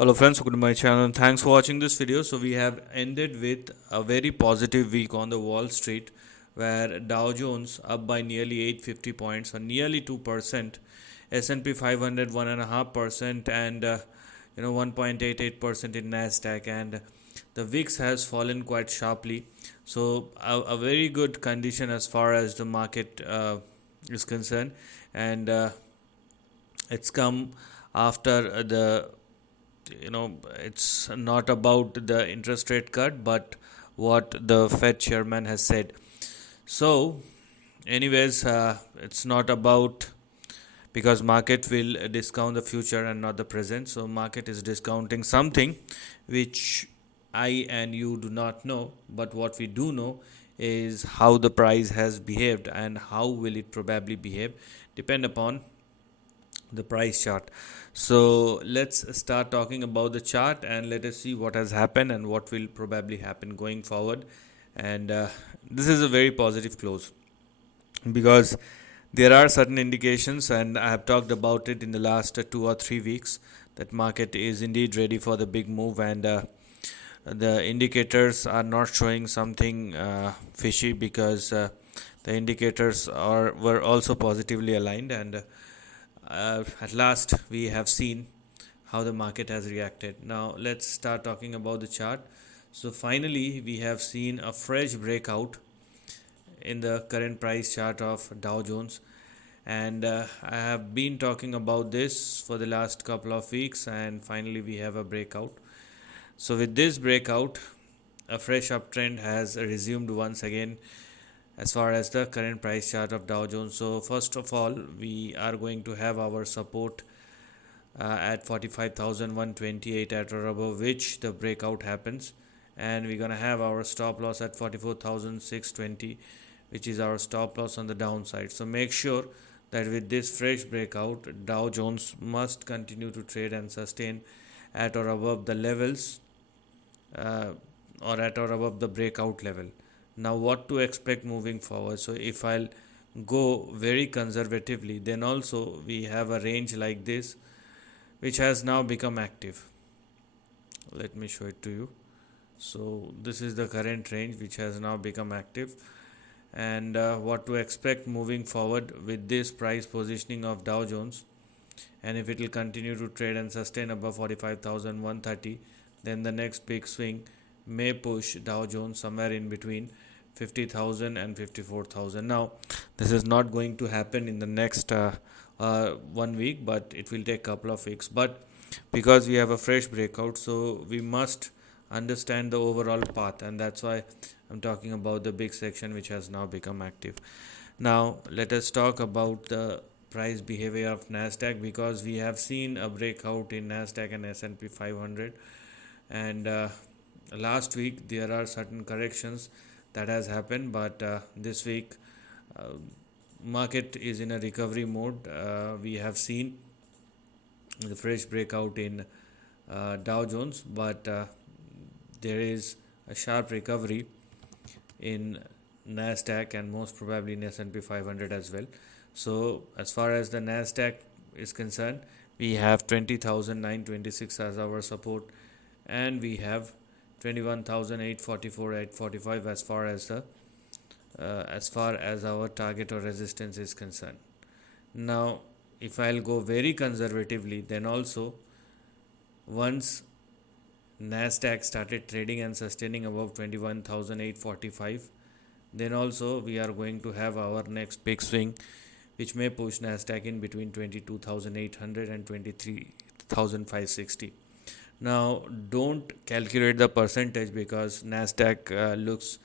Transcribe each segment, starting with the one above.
Hello friends, welcome to my channel. Thanks for watching this video. So we have ended with a very positive week on the Wall Street, where Dow Jones up by nearly 850 points or nearly 2%, S&P 500 1.5%, and 1.88% in Nasdaq, and the VIX has fallen quite sharply. So a very good condition as far as the market is concerned, and it's come after the it's not about the interest rate cut but what the Fed chairman has said. So anyways, it's not about, because market will discount the future and not the present. So market is discounting something which I and you do not know, but what we do know is how the price has behaved and how will it probably behave depend upon the price chart. So let's start talking about the chart and let us see what has happened and what will probably happen going forward. And this is a very positive close, because there are certain indications, and I have talked about it in the last 2 or 3 weeks, that market is indeed ready for the big move, and the indicators are not showing something fishy, because the indicators were also positively aligned, and at last we have seen how the market has reacted. Now let's start talking about the chart. So finally we have seen a fresh breakout in the current price chart of Dow Jones, and I have been talking about this for the last couple of weeks, and finally we have a breakout. So with this breakout, a fresh uptrend has resumed once again as far as the current price chart of Dow Jones. So first of all, we are going to have our support at 45,128 at or above which the breakout happens, and we're going to have our stop loss at 44,620, which is our stop loss on the downside. So make sure that with this fresh breakout, Dow Jones must continue to trade and sustain at or above the levels, uh, or at or above the breakout level. Now what to expect moving forward? So if I'll go very conservatively, then also we have a range like this which has now become active. Let me show it to you. So this is the current range which has now become active, and what to expect moving forward with this price positioning of Dow Jones. And if it will continue to trade and sustain above 45,130, then the next big swing may push Dow Jones somewhere in between 50,000 and 54,000. Now this is not going to happen in the next 1 week, but it will take a couple of weeks. But because we have a fresh breakout, so we must understand the overall path, and that's why I'm talking about the big section which has now become active. Now let us talk about the price behavior of Nasdaq, because we have seen a breakout in Nasdaq and S&P 500, and last week there are certain corrections that has happened, but this week uh, market is in a recovery mode. We have seen the fresh breakout in Dow Jones, but there is a sharp recovery in Nasdaq and most probably in S&P 500 as well. So as far as the Nasdaq is concerned, we have 20,926 as our support, and we have 21,844 at 45 as far as our target or resistance is concerned. Now if I'll go very conservatively, then also once Nasdaq started trading and sustaining above 21,845, then also we are going to have our next big swing, which may push Nasdaq in between 22,800 and 23,560. Now don't calculate the percentage, because Nasdaq looks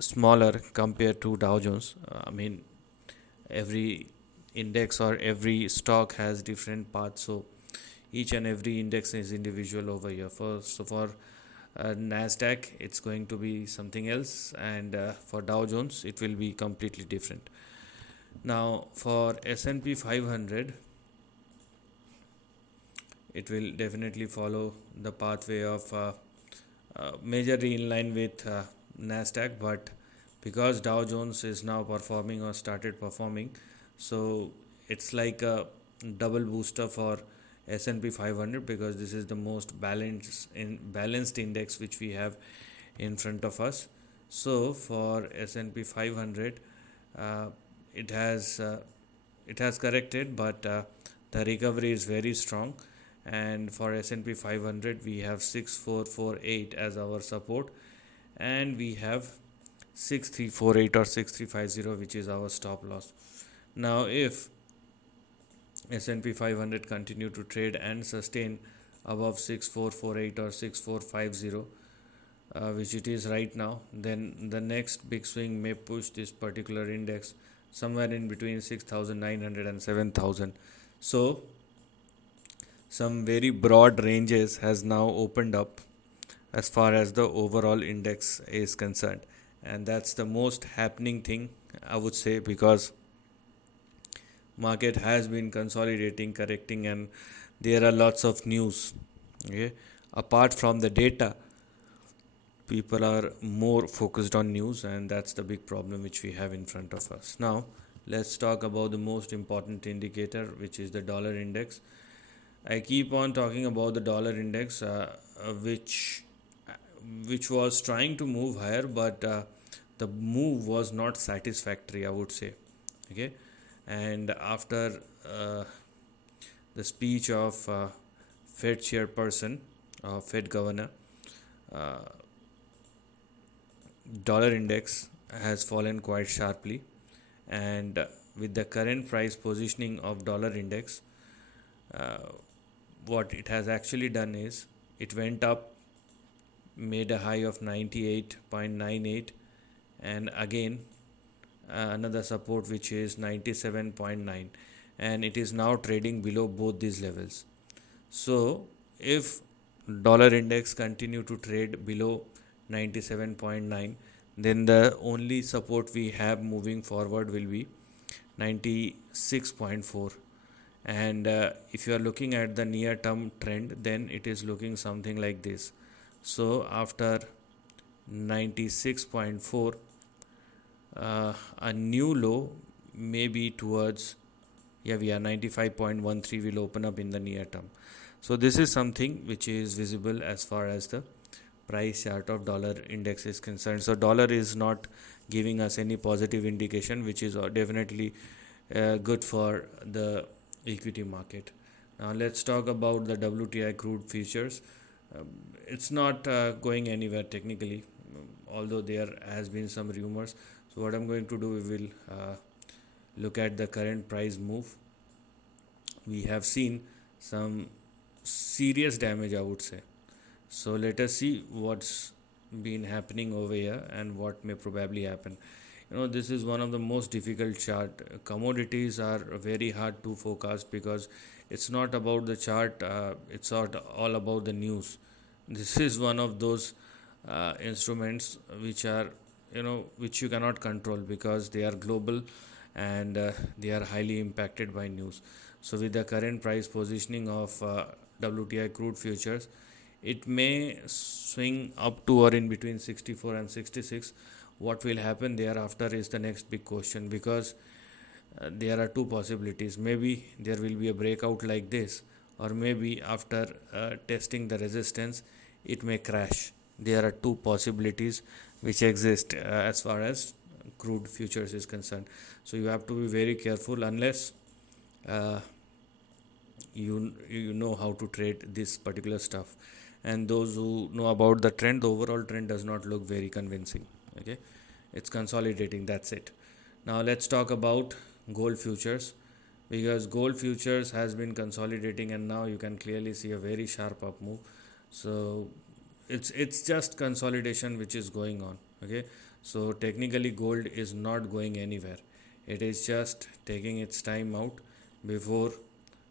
smaller compared to Dow Jones. I mean, every index or every stock has different paths, so each and every index is individual over here. For Nasdaq it's going to be something else, and for Dow Jones it will be completely different. Now for S&P 500, it will definitely follow the pathway of majorly in line with Nasdaq, but because Dow Jones is now performing or started performing, so it's like a double booster for S&P 500 because this is the most balanced index which we have in front of us. So for S&P 500, uh, it has uh, it has corrected, but the recovery is very strong. And for S&P 500, we have 6448 as our support, and we have 6348 or 6350, which is our stop loss. Now, if S&P 500 continue to trade and sustain above 6448 or 6450, which it is right now, then the next big swing may push this particular index somewhere in between 6,900 and 7,000. So some very broad ranges has now opened up as far as the overall index is concerned, and that's the most happening thing, I would say, because market has been consolidating, correcting, and there are lots of news. Okay, apart from the data, people are more focused on news, and that's the big problem which we have in front of us. Now let's talk about the most important indicator, which is the dollar index. I keep on talking about the dollar index, which was trying to move higher, but the move was not satisfactory, I would say. Okay, and after the speech of Fed chairperson, Fed governor, uh, dollar index has fallen quite sharply, and with the current price positioning of dollar index, uh, what it has actually done is it went up, made a high of 98.98, and again another support which is 97.9, and it is now trading below both these levels. So if dollar index continue to trade below 97.9, then the only support we have moving forward will be 96.4. And if you are looking at the near term trend, then it is looking something like this. So after 96.4, a new low may be towards, yeah, we are 95.13 will open up in the near term. So this is something which is visible as far as the price chart of dollar index is concerned. So dollar is not giving us any positive indication, which is definitely good for the equity market. Now let's talk about the WTI crude futures. It's not going anywhere technically, although there has been some rumors. So what I'm going to do, we will look at the current price move. We have seen some serious damage, I would say. So let us see what's been happening over here and what may probably happen. This is one of the most difficult chart. Commodities are very hard to forecast because it's not about the chart, it's not all about the news. This is one of those instruments which are, which you cannot control because they are global, and they are highly impacted by news. So with the current price positioning of WTI crude futures, it may swing up to or in between 64 and 66. What will happen thereafter is the next big question, because there are two possibilities. Maybe there will be a breakout like this, or maybe after testing the resistance, it may crash. There are two possibilities which exist as far as crude futures is concerned. So you have to be very careful unless uh, you know how to trade this particular stuff. And those who know about the trend, the overall trend does not look very convincing. Okay, it's consolidating, that's it. Now let's talk about gold futures, because gold futures has been consolidating, and now you can clearly see a very sharp up move. So it's just consolidation which is going on. Okay, so technically gold is not going anywhere, it is just taking its time out before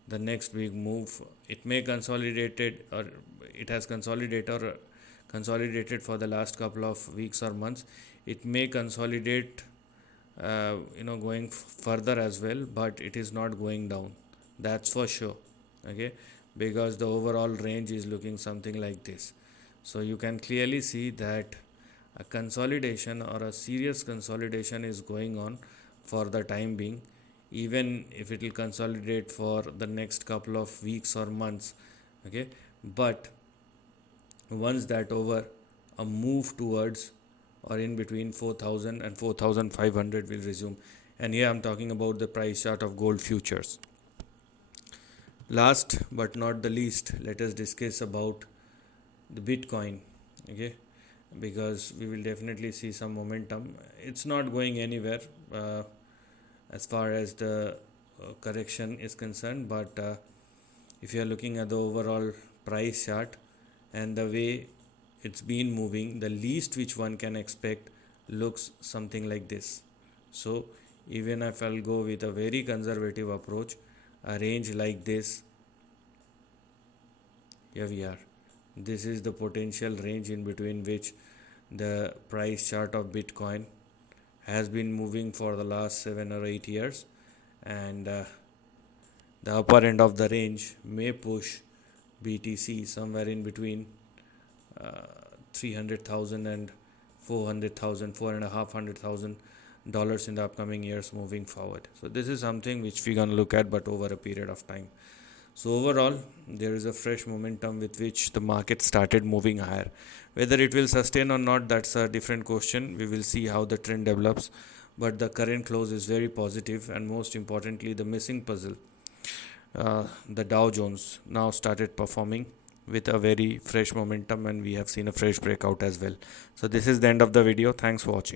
the next big move. It may consolidated, or it has consolidated for the last couple of weeks or months. It may consolidate going further as well, but it is not going down, that's for sure. Okay, because the overall range is looking something like this. So you can clearly see that a consolidation or a serious consolidation is going on for the time being. even if it will consolidate for the next couple of weeks or months. Okay, but once that over, a move towards or in between 4000 and 4500 will resume. And here I'm talking about the price chart of gold futures. Last but not the least, let us discuss about the Bitcoin. Okay, because we will definitely see some momentum. It's not going anywhere as far as the correction is concerned, but if you are looking at the overall price chart and the way it's been moving, the least which one can expect looks something like this. So even if I'll go with a very conservative approach, a range like this, here we are. This is the potential range in between which the price chart of Bitcoin has been moving for the last 7 or 8 years, and the upper end of the range may push BTC somewhere in between 300,000 and 400,000, $4,500,000 in the upcoming years moving forward. So this is something which we're gonna look at, but over a period of time. So overall, there is a fresh momentum with which the market started moving higher. Whether it will sustain or not, that's a different question. We will see how the trend develops. But the current close is very positive, and most importantly, the missing puzzle, the Dow Jones, now started performing with a very fresh momentum, and we have seen a fresh breakout as well. So this is the end of the video. Thanks for watching.